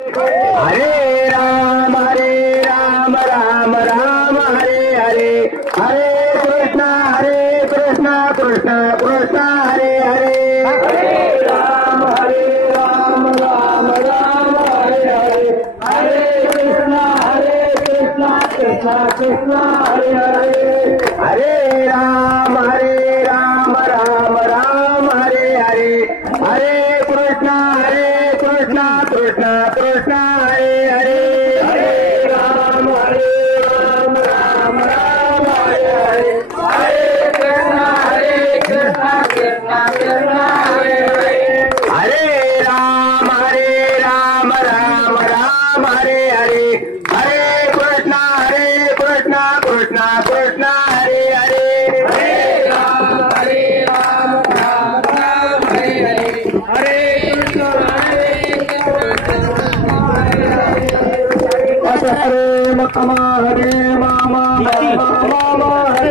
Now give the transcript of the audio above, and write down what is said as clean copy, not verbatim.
हरे राम राम राम हरे हरे, हरे कृष्ण कृष्ण कृष्ण हरे हरे, हरे राम राम राम हरे हरे, हरे कृष्ण कृष्ण कृष्ण हरे हरे, हरे राम राम राम हरे हरे, हरे कृष्ण कृष्ण कृष्ण हरे हरे, हरे राम राम राम हरे हरे, हरे कृष्ण कृष्ण कृष्ण हरे हरे, हरे राम राम राम हरे हरे, हरे कृष्ण कृष्ण कृष्ण हरे हरे, हरे राम राम राम हरे हरे, हरे कृष्ण हरे मम हरे मामा मामा हरे